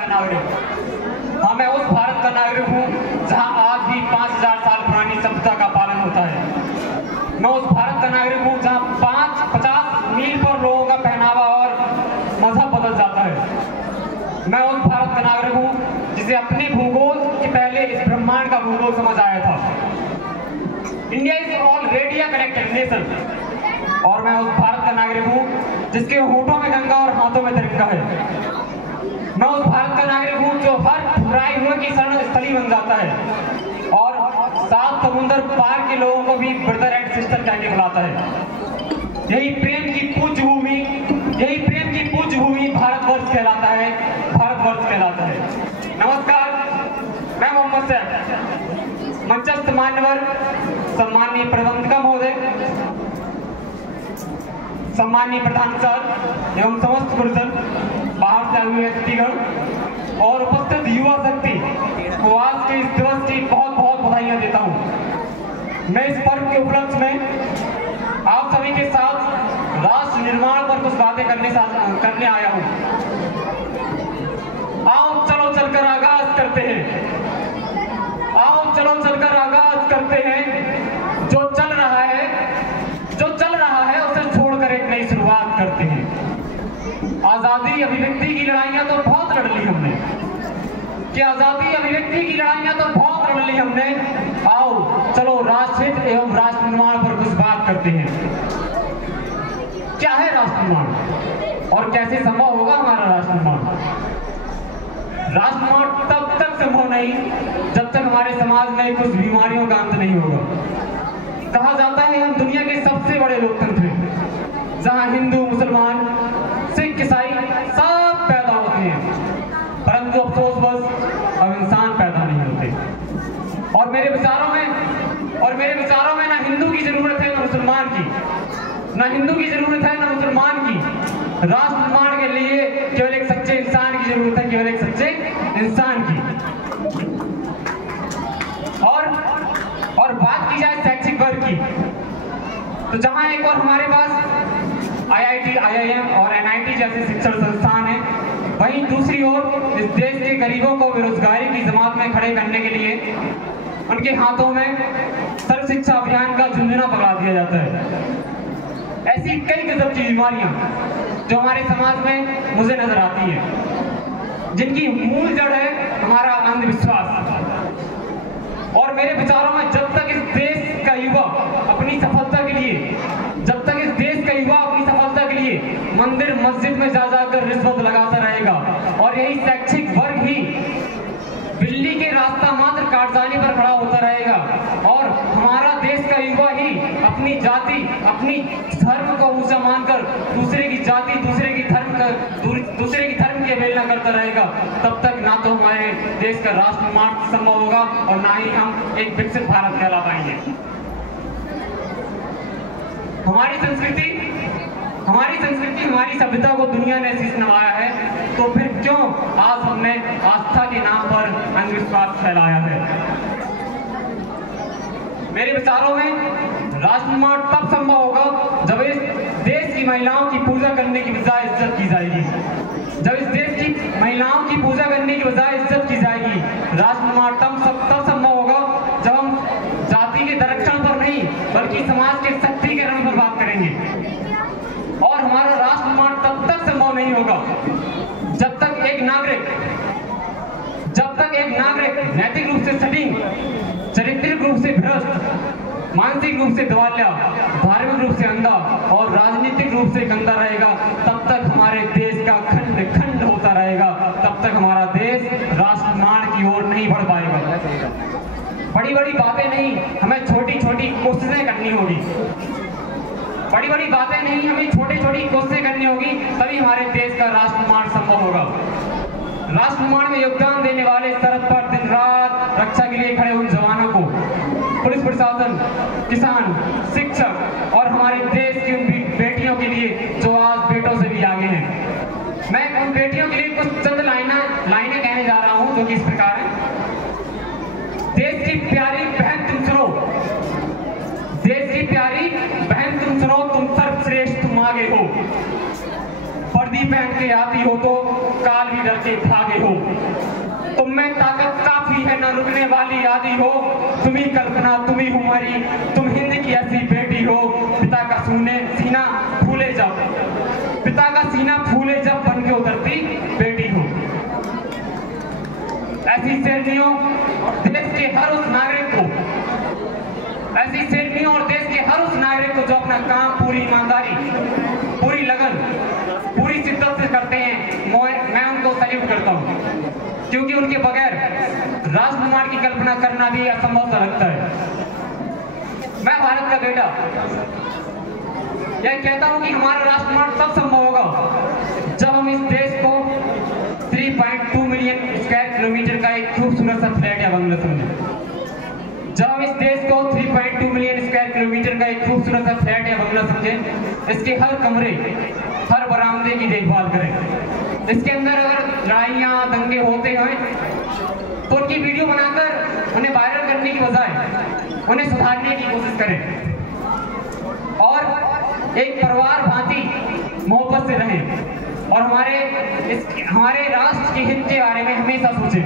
का नागरिक। हाँ, मैं उस भारत का नागरिक हूँ जहाँ आज भी 5000 साल पुरानी सभ्यता का पालन होता है। मैं उस भारत का नागरिक हूँ जहाँ 50 मील पर लोगों का पहनावा और मजहब बदल जाता है। मैं उस भारत का नागरिक हूँ जिसे अपने भूगोल के पहले इस ब्रह्मांड का भूगोल समझ आया था। India is already a connected nation. और मैं उस भारत का नागरिक हूँ जिसके होठों में गंगा और हाथों में तिरंगा है। मैं उस भारत का नागरिक हूँ जो हर ठुकराए हुए की शरण स्थली बन जाता है और 7 समुंदर पार के लोगों को भी ब्रदर एंड सिस्टर कह के बुलाता है। यही प्रेम की पूज्य भूमि भारतवर्ष कहलाता है, भारतवर्ष कहलाता है। नमस्कार, मैं मोहम्मद सैफ, मंचस्थ मान्यवर, सम्माननीय प्रबंधक महोदय, सम्माननीय प्रधान सर एवं समस्त गुरुजन, बाहर से आए हुए व्यक्तिगण और उपस्थित युवा शक्ति को आज के इस दिवस की बहुत बहुत बधाइयां देता हूं। मैं इस पर्व के उपलक्ष्य में आप सभी के साथ राष्ट्र निर्माण पर कुछ बातें करने आया हूं। आओ चलो चलकर आगाज करते हैं, आओ चलो चलकर आगाज करते हैं। जो चल रहा है उसे छोड़कर एक नई शुरुआत करते हैं। आजादी अभिव्यक्ति की लड़ाइयां तो बहुत लड़ ली हमने, कि आजादी अभिव्यक्ति की लड़ाइयां तो बहुत लड़ ली हमने। आओ चलो राष्ट्रहित एवं राष्ट्र निर्माण पर कुछ बात करते हैं। क्या है राष्ट्र निर्माण और कैसे संभव होगा हमारा राष्ट्र निर्माण? राष्ट्र निर्माण तब तक संभव नहीं जब तक हमारे समाज में कुछ बीमारियों का अंत नहीं होगा। कहा जाता है हम दुनिया के सबसे बड़े लोकतंत्र हैं, जहां हिंदू, मुसलमान, सिख, ईसाई सब पैदा होते हैं, परंतु अफसोस बस अब इंसान पैदा नहीं होते। और मेरे विचारों में ना हिंदू की जरूरत है ना मुसलमान की, ना हिंदू की जरूरत है ना मुसलमान की। राष्ट्र निर्माण के लिए केवल एक सच्चे इंसान की जरूरत है, केवल एक सच्चे इंसान की। और बात की जाए शैक्षिक वर्ग की, तो जहां एक और हमारे पास IIT, IIM और NIT जैसे शिक्षण संस्थान हैं, वहीं दूसरी ओर इस देश के गरीबों को बेरोजगारी की जमात में खड़े करने के लिए उनके हाथों में सर्व शिक्षा अभियान का झुंझुना पकड़ा दिया जाता है। ऐसी कई किस्म की बीमारियां जो हमारे समाज में मुझे नजर आती है, जिनकी मूल जड़ है हमारा अंधविश्वास। और मेरे विचारों में जब तक इस देश का युवा अपनी सफलता के लिए मंदिर मस्जिद में जा जाकर रिश्वत लगाता रहेगा और यही शैक्षिक वर्ग ही बिल्ली के रास्ता मात्र काट जाने पर खड़ा होता रहेगा और हमारा देश का युवा ही अपनी जाति, अपनी धर्म को ऊंचा मानकर दूसरे की जाति, दूसरे की धर्म की अवहेलना करता रहेगा, तब तक ना तो हमारे देश का राष्ट्र निर्माण संभव होगा और ना ही हम एक विकसित भारत कहला पाएंगे। हमारी सभ्यता को दुनिया ने शीश नवाया है, तो फिर क्यों आज हमने आस्था के नाम पर अंधविश्वास फैलाया है? मेरे विचारों में राष्ट्र निर्माण तब संभव होगा जब इस देश की महिलाओं की पूजा करने की बजाय इज्जत की जाएगी। जब इस देश की महिलाओं की पूजा करने की बजाय इज्जत की जाएगी। राष्ट्र निर्माण तब संभव होगा जब हम जाति के संरक्षण पर नहीं बल्कि समाज के सशक्तिकरण पर बात करेंगे। और हमारा राष्ट्र निर्माण तब तक संभव नहीं होगा जब तक एक नागरिक नैतिक रूप से सटीक, चारित्रिक रूप से भ्रष्ट, मानसिक रूप से दिवालिया, धार्मिक रूप से अंधा और राजनीतिक रूप से गंदा रहेगा। तब तक हमारे देश का खंड खंड होता रहेगा, तब तक हमारा देश राष्ट्र निर्माण की ओर नहीं बढ़ पाएगा। बड़ी बड़ी बातें नहीं, हमें छोटी छोटी कोशिशें करनी होगी। बड़ी बड़ी बातें नहीं, हमें छोटी छोटी कोशिशें करनी होगी, तभी हमारे देश का राष्ट्र निर्माण संभव होगा। राष्ट्र निर्माण में योगदान देने वाले सरहद पर दिन रात रक्षा के लिए खड़े उन जवानों को, पुलिस प्रशासन, किसान, शिक्षक और हमारे देश की उन बेटियों के लिए जो आज बेटों से भी आगे हैं, मैं उन बेटियों के लिए कुछ चंद लाइनें कहने जा रहा हूं जो कि इस प्रकार है। देश की प्यारी बहन तुम सुनो, देश की प्यारी बहन तुम सुनो, तुम सर्वश्रेष्ठ तुम आगे हो। वर्दी पहन के आती हो तो काल भी तुम्हारी डर के भागे हो। तुम में ताकत काफी है, न रुकने वाली आदि हो। तुम्ही कल्पना, तुम्ही हमारी, तुम हिंद की ऐसी बेटी हो। पिता का सीना फूले जब, पिता का सीना फूले जब बन के उतरती बेटी हो। ऐसी शेरनियों देश के हर उस नागरिक को, ऐसी शेरनियों और देश के हर उस नागरिक को जो अपना काम पूरी ईमानदारी, पूरी लगन, पूरी शिद्दत से करते हैं, मैं उनको सैल्यूट करता हूँ। क्योंकि उनके बगैर राष्ट्र निर्माण की कल्पना करना भी असंभव सा लगता है। मैं भारत का बेटा यह कहता हूं कि हमारा राष्ट्र निर्माण तब संभव होगा जब हम इस देश को 3.2 मिलियन स्क्वायर किलोमीटर का एक खूबसूरत सा फ्लैट या बंगला समझें। जब हम इस देश को 3.2 मिलियन स्क्वायर किलोमीटर का एक खूबसूरत सा फ्लैट या बंगला समझें, इसके हर कमरे, हर बरामदे की देखभाल करें। इसके अंदर अगर लड़ाइयाँ दंगे होते हैं तो उनकी वीडियो बनाकर उन्हें वायरल करने की बजाय उन्हें सुधारने की कोशिश करें और एक परिवार भांति मोहब्बत से रहें और हमारे राष्ट्र के हित के बारे में हमेशा सोचें।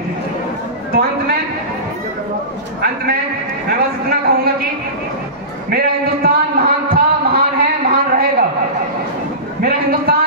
तो अंत में मैं बस इतना कहूंगा कि मेरा हिंदुस्तान महान था, महान है, महान रहेगा। मेरा हिंदुस्तान